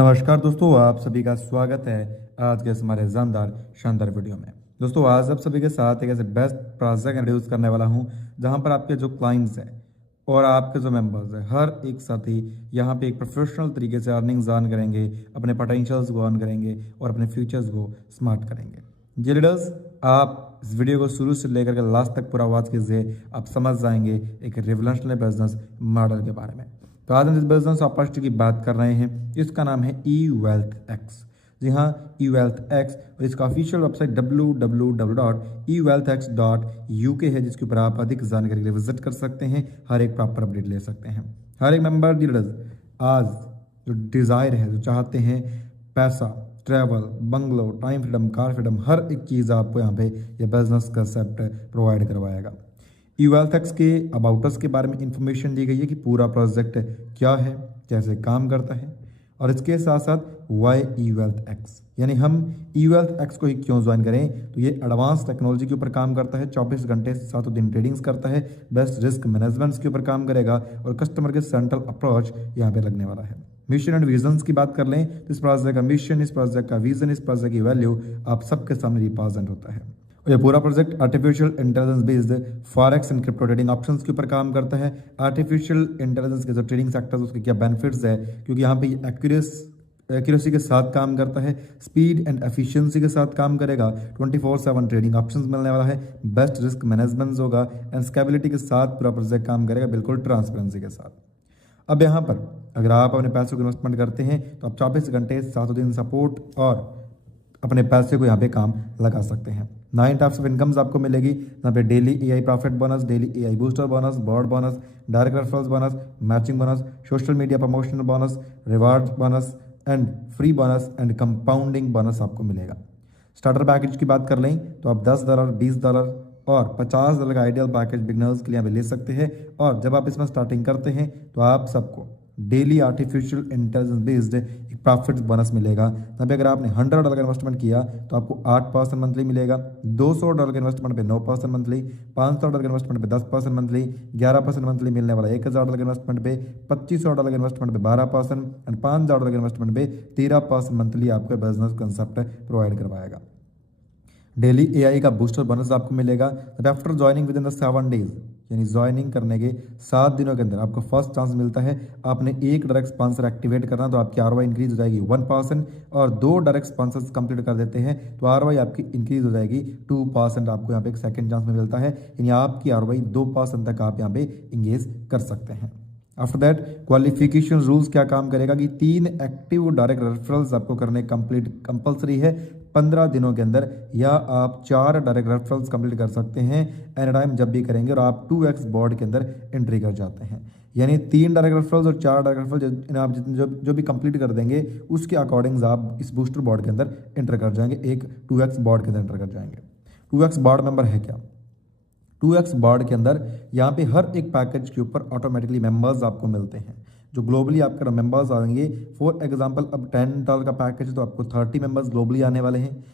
नमस्कार दोस्तों, आप सभी का स्वागत है आज के इस हमारे जानदार शानदार वीडियो में। दोस्तों आज आप सभी के साथ एक ऐसे बेस्ट प्रोजेक्ट इंट्रोड्यूस करने वाला हूं जहां पर आपके जो क्लाइंट्स हैं और आपके जो मेंबर्स हैं हर एक साथी यहां पे एक प्रोफेशनल तरीके से अर्निंग्स अर्न करेंगे, अपने पोटेंशियल्स को अर्न करेंगे और अपने फ्यूचर्स को स्मार्ट करेंगे। जी लीडर्स, आप इस वीडियो को शुरू से लेकर के लास्ट तक पूरा वॉच कीजिए, आप समझ जाएंगे एक रिवोल्यूशनरी बिजनेस मॉडल के बारे में। तो आज हम जिस बिजनेस अपॉर्चुनिटी की बात कर रहे हैं इसका नाम है ई वेल्थ एक्स। जी हाँ, ई वेल्थ एक्स, और इसका ऑफिशियल वेबसाइट www.ewealthx.uk है, जिसके ऊपर आप अधिक जानकारी के लिए विजिट कर सकते हैं, हर एक प्रॉपर अपडेट ले सकते हैं। हर एक मेंबर डीलर्स आज जो डिज़ायर है, जो चाहते हैं पैसा, travel, bungalow, time freedom, car freedom, हर एक चीज़ आपको यहाँ पे ये बिजनेस कंसेप्ट प्रोवाइड करवाएगा। ई वेल्थ एक्स के अबाउट अस के बारे में इंफॉर्मेशन दी गई है कि पूरा प्रोजेक्ट क्या है, कैसे काम करता है, और इसके साथ साथ वाई ई वेल्थ एक्स, यानी हम ई वेल्थ एक्स को ही क्यों ज्वाइन करें। तो ये एडवांस टेक्नोलॉजी के ऊपर काम करता है, 24 घंटे 7 दिन ट्रेडिंग्स करता है, बेस्ट रिस्क मैनेजमेंट्स के ऊपर काम करेगा और कस्टमर के सेंट्रल अप्रोच यहाँ पे लगने वाला है। मिशन एंड विजन्स की बात कर लें तो इस प्रोजेक्ट का मिशन, इस प्रोजेक्ट का विजन, इस प्रोजेक्ट की वैल्यू आप सबके सामने रिप्रेजेंट होता है। और ये पूरा project artificial intelligence based forex and crypto trading options के ऊपर काम करता है। आर्टिफिशियल इंटेलिजेंस के जो ट्रेडिंग सेक्टर्स उसके क्या बेनिफिट्स है, क्योंकि यहाँ पे एक्यूरेसी के साथ काम करता है, स्पीड एंड एफिशिएंसी के साथ काम करेगा, 24/7 ट्रेडिंग ऑप्शंस मिलने वाला है, बेस्ट रिस्क मैनेजमेंट होगा एंड स्केबिलिटी के साथ पूरा प्रोजेक्ट काम करेगा, बिल्कुल ट्रांसपेरेंसी के साथ। अब यहाँ पर अगर आप अपने पैसों को इन्वेस्टमेंट करते हैं तो आप 24 घंटे 7 दिन सपोर्ट और अपने पैसे को यहाँ पे काम लगा सकते हैं। 9 टाइप्स ऑफ इनकम्स आपको मिलेगी, यहाँ पे daily AI profit bonus, daily AI booster bonus, bird bonus, direct referrals bonus, matching bonus, social media promotional bonus, reward bonus and free bonus and compounding bonus आपको मिलेगा। स्टार्टर पैकेज की बात कर लें तो आप $10, $20 और $50 का आइडियल पैकेज बिगनर्स के लिए ले सकते हैं। और जब आप इसमें स्टार्टिंग करते हैं तो आप सबको डेली आर्टिफिशियल इंटेलिजेंस बेस्ड एक प्रॉफिट बोनस मिलेगा। तभी अगर आपने $100 का इन्वेस्टमेंट किया तो आपको 8% मंथली मिलेगा, $200 के इन्वेस्टमेंट पे 9% मंथली, $500 के इन्वेस्टमेंट पे 10% मंथली, 11% मंथली मिलने वाला $1000 के इन्वेस्टमेंट पे, $2500 के इन्वेस्टमेंट पे 12% एंड $5000 के इन्वेस्टमेंट पे 13% मंथली आपको बिजनेस कंसेप्ट प्रोवाइड करवाएगा। डेली एआई का बूस्टर बोनस आपको मिलेगा after joining with in the 7 days, यानी ज्वाइनिंग करने के 7 दिनों के अंदर आपको फर्स्ट चांस मिलता है। आपने एक डायरेक्ट स्पॉन्सर एक्टिवेट करना तो आपकी आरओआई इंक्रीज हो जाएगी 1%, और 2 डायरेक्ट स्पॉन्सर्स कंप्लीट कर देते हैं तो आरओआई आपकी इंक्रीज हो जाएगी 2%। आपको यहाँ पे एक सेकंड चांस में मिलता है, यानी आपकी आरओआई 2% तक आप यहाँ पे इंगेज कर सकते हैं। आफ्टर दैट क्वालिफिकेशन रूल्स क्या काम करेगा कि 3 एक्टिव डायरेक्ट रेफरल्स आपको करने कंपलसरी है 15 दिनों के अंदर, या आप 4 डायरेक्ट रेफरल्स कंप्लीट कर सकते हैं एनी टाइम जब भी करेंगे और आप 2x बोर्ड के अंदर एंट्री कर जाते हैं। यानी 3 डायरेक्ट रेफरल्स और 4 डायरेक्ट रेफरल्स आप जो भी कंप्लीट कर देंगे उसके अकॉर्डिंग आप इस बूस्टर बोर्ड के अंदर एंटर कर जाएंगे, एक 2x बोर्ड के अंदर एंटर कर जाएंगे। 2x बोर्ड मेंबर है क्या? 2x बोर्ड के अंदर यहाँ पे हर एक पैकेज के ऊपर ऑटोमेटिकली मेंबर्स आपको मिलते हैं, जो ग्लोबली आपके मेंबर्स आएंगे। फॉर एग्जांपल अब $10 का पैकेज है तो आपको 30 मेंबर्स ग्लोबली आने वाले हैं।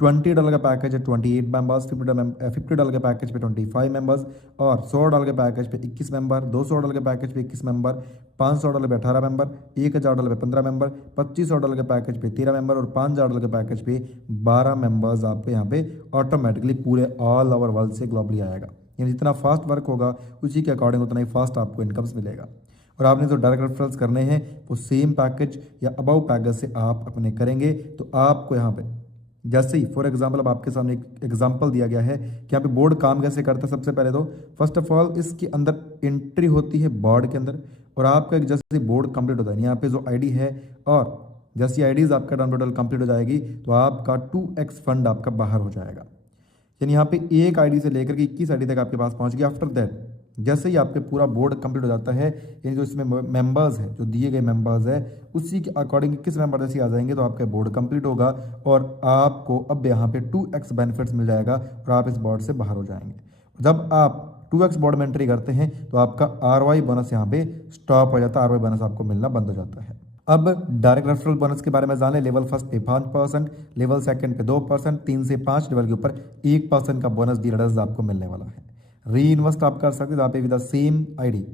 $20 का पैकेज है 28 मेंबर्स, $50 के पैकेज पे 25 मेंबर्स, और $100 के पैकेज पे 21 मेंबर, $200 के पैकेज पे 21 मेंबर, $500 पे 18 मेंबर, $1000 पे 15 मेंबर, $2500 के पैकेज पे 13 मेंबर और $5000 के पैकेज पे 12 मेंबर्स आपको यहाँ पे ऑटोमेटिकली पूरे ऑल ओवर वर्ल्ड से ग्लोबली आएगा। यानी जितना फास्ट वर्क होगा उसी के अकॉर्डिंग उतना ही फास्ट आपको इनकम्स मिलेगा। और आपने जो डायरेक्ट रेफरल्स करने हैं वो सेम पैकेज या अबव पैकेज से आप अपने करेंगे तो आपको यहाँ पे जैसे ही फॉर एग्जांपल अब आपके सामने एक एग्जांपल दिया गया है कि यहाँ पे बोर्ड काम कैसे करता है। सबसे पहले तो फर्स्ट ऑफ ऑल इसके अंदर एंट्री होती है बोर्ड के अंदर, और आपका एक जैसे बोर्ड कंप्लीट होता है यहाँ पे जो आईडी है, और जैसी आईडीज आपका डाउनलोड कंप्लीट हो जाएगी तो आपका 2x फंड आपका बाहर हो जाएगा। यानी यहाँ पे एक आईडी से लेकर के 21 आईडी तक आपके पास पहुँच गया। आफ्टर दैट जैसे ही आपके पूरा बोर्ड कंप्लीट हो जाता है, यानी जो इसमें मेंबर्स हैं, जो दिए गए मेंबर्स हैं उसी के अकॉर्डिंग किस मेंबर जैसे आ जाएंगे तो आपका बोर्ड कंप्लीट होगा और आपको अब यहाँ पे 2x बेनिफिट्स मिल जाएगा और आप इस बोर्ड से बाहर हो जाएंगे। जब आप 2x बोर्ड में एंट्री करते हैं तो आपका आरओआई बोनस यहाँ पे स्टॉप हो जाता है, आरओआई बोनस आपको मिलना बंद हो जाता है। अब डायरेक्ट रेफरल बोनस के बारे में जाने। लेवल फर्स्ट पे 5%, लेवल सेकंड पे 2%, 3 से 5 लेवल के ऊपर 1% का बोनस डीलर्स आपको मिलने वाला है। री इन्वेस्ट आप कर सकते हैं जहाँ पे विद द सेम आईडी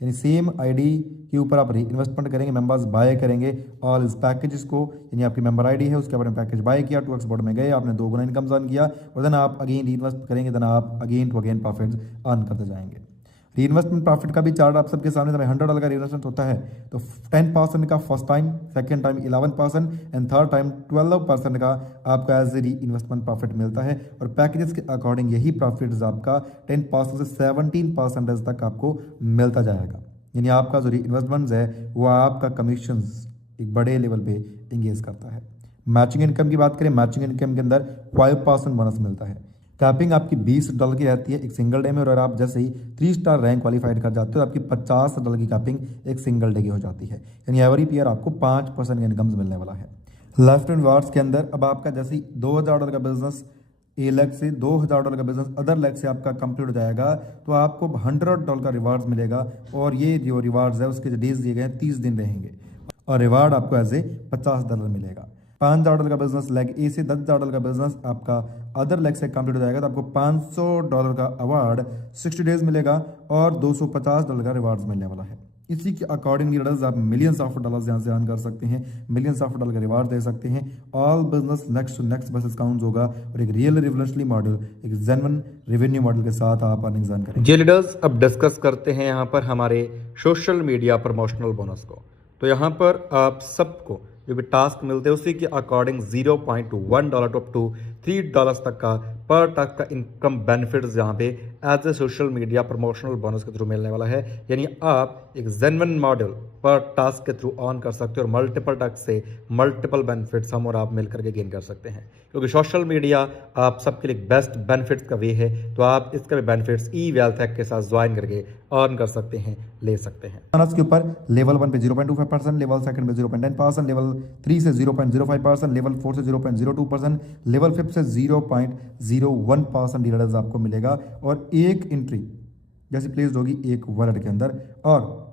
यानी सेम आईडी के ऊपर आप इन्वेस्टमेंट करेंगे, मेंबर्स बाय करेंगे ऑल इस पैकेजेस को, यानी आपकी मेंबर आईडी है उसके ऊपर पैकेज बाय किया, 2x बोर्ड में गए, आपने 2 गुना इनकम अर्न किया और देन आप अगेन रीइन्वेस्ट करेंगे, देन आप again to again profits earn करते जाएंगे। रीइन्वेस्टमेंट प्रॉफिट का भी चार्ट आप सबके सामने, $100 का रीइन्वेस्टमेंट होता है तो 10% का first time, second time 11% and third time 12% का आपको एज ए री इन्वेस्टमेंट प्रॉफिट मिलता है। और पैकेजेस के अकॉर्डिंग यही प्रॉफिट आपका 10% से 17% तक आपको मिलता जाएगा। यानी आपका जो री इन्वेस्टमेंट है वो आपका कमीशन एक बड़े लेवल पे इंगेज करता है। मैचिंग इनकम की बात करें, मैचिंग इनकम के अंदर 5% बोनस मिलता है। कैपिंग आपकी $20 की रहती है एक सिंगल डे में, और अगर आप जैसे ही 3 स्टार रैंक क्वालिफाइड कर जाते हो तो आपकी $50 की कैपिंग एक सिंगल डे की हो जाती है। यानी एवरी ईयर आपको 5% का इनकम मिलने वाला है। लेफ्ट एंड रिवार्ड्स के अंदर अब आपका जैसे ही $2000 का बिजनेस ए लेग से, $2000 का बिजनेस अदर लेग से आपका कंप्लीट हो जाएगा तो आपको $100 का रिवार्ड्स मिलेगा। और ये जो रिवार्ड्स है उसके जो डेज दिए गए हैं 30 दिन रहेंगे और रिवार्ड आपको एज ए $50 मिलेगा। $5,000 का बिजनेस लेग ए से, $10,000 का बिजनेस आपका अदर लेग से कंप्लीट हो जाएगा तो आपको $500 का अवार्ड 60 डेज मिलेगा और $250 का रिवार्ड्स मिलने वाला है। इसी के अकॉर्डिंग लीडर्स आप मिलियंस ऑफ डॉलर्स यहाँ से अर्न कर सकते हैं, मिलियंस ऑफ डॉलर का रिवार्ड दे सकते हैं। All business next to next basis count होगा और एक रियल रिवोल्यूशनरी मॉडल, एक जेन्युइन रेवेन्यू मॉडल के साथ आप अर्निंग्स अर्न करेंगे। जी लीडर्स, अब डिस्कस करते हैं यहाँ पर हमारे सोशल मीडिया प्रमोशनल बोनस को। तो यहाँ पर आप सबको जो भी टास्क मिलते हैं उसी के अकॉर्डिंग $0.1 टू अप टू $3 तक का पर टास्क का इनकम बेनिफिट्स यहाँ पे as a social media promotional bonus के थ्रू मिलने वाला है। यानी आप एक जेन्युइन मॉडल पर टास्क के थ्रू ऑन कर सकते हो और मल्टीपल टास्क से मल्टीपल बेनिफिट्स हम और आप मिल करके गेन कर सकते हैं, क्योंकि सोशल मीडिया आप सबके लिए बेस्ट बेनिफिट्स का वे है। तो आप इसका भी बेनिफिट्स ई वेल्थ हैक के साथ ज्वाइन करके अर्न कर सकते हैं, ले सकते हैं। बोनस के ऊपर लेवल 1 पे 0.25%, लेवल सेकंड पे 0.10%, लेवल 3 से 0.05%, लेवल 4 से 0.02%, लेवल 5 से 0.01% डीलर्स आपको मिलेगा। और एक एंट्री जैसी प्लेस्ड होगी एक वर्ड के अंदर। और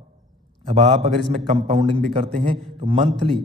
अब आप अगर इसमें कंपाउंडिंग भी करते हैं तो मंथली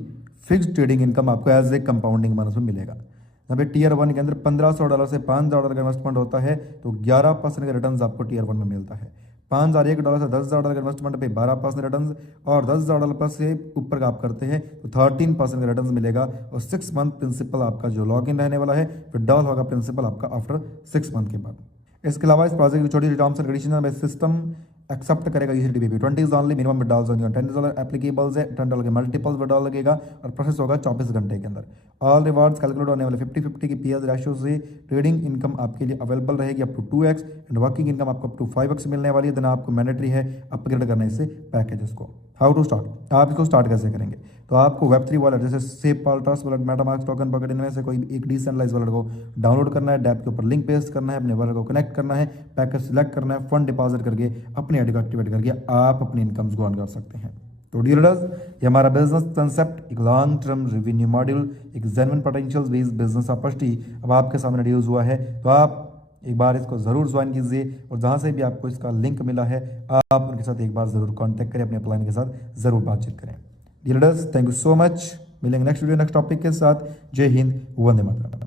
फिक्स्ड ट्रेडिंग इनकम आपको एज ए कंपाउंडिंग बोनस में मिलेगा। यहाँ पे टीयर 1 के अंदर $1500 से $5000 का इन्वेस्टमेंट होता है तो 11% का रिटर्न आपको टीयर 1 में मिलता है। $5001 से $10,000 का इन्वेस्टमेंट पे 12% रिटर्न, और $10,000 प्लस से ऊपर का आप करते हैं तो 13% का रिटर्न मिलेगा। और 6 मंथ प्रिंसिपल आपका जो लॉग इन रहने वाला है, विड्रॉल होगा प्रिंसिपल आपका आफ्टर 6 मंथ के बाद। इसके अलावा इस प्रोजेक्ट की छोटी terms and condition system accept करेगा यूसीडी पे 20 ओनली, मिनिमम विड्रॉल्स होंगे $10 एप्लीकेबल्स है, $10 के मल्टीपल्स विड्रॉल लगेगा और प्रोसेस होगा 24 घंटे के अंदर। ऑल रिवार्ड्स कैलकुलेट होने वाले 50-50 की पीएस रेशियो से ट्रेडिंग इनकम आपके लिए अवेलेबल रहेगी up to 2x and working income आपको अप टू 5x मिलने वाली है। देन आपको मैंडेटरी है अपग्रेड करना इससे पैकेजेस को। हाउ टू स्टार्ट, आप इसको स्टार्ट कैसे करेंगे? तो आपको Web3 वॉलेट जैसे sepal, trust wallet, MetaMask, token pocket, इनमें से कोई एक डिसेंट्रलाइज्ड वॉलेट को डाउनलोड करना है, डैप के ऊपर लिंक पेस्ट करना है, अपने वॉलेट को कनेक्ट करना है, पैकेज सिलेक्ट करना है, फंड डिपॉजिट करके अपने आईडी को एक्टिवेट करके आप अपनी इनकम्स को अर्न कर सकते हैं। तो डीलर्स, ये हमारा बिजनेस कंसेप्ट एक लॉन्ग टर्म रेवेन्यू मॉड्यूल, एक genuine potential based business opportunity अब आपके सामने यूज हुआ है। तो आप एक बार इसको ज़रूर ज्वाइन कीजिए और जहाँ से भी आपको इसका लिंक मिला है आप उनके साथ एक बार ज़रूर कांटेक्ट करें, अपने अपलाइन के साथ ज़रूर बातचीत करें। Dealers, thank you so much. मिलेंगे नेक्स्ट वीडियो नेक्स्ट टॉपिक के साथ। जय हिंद, वंदे मातरम।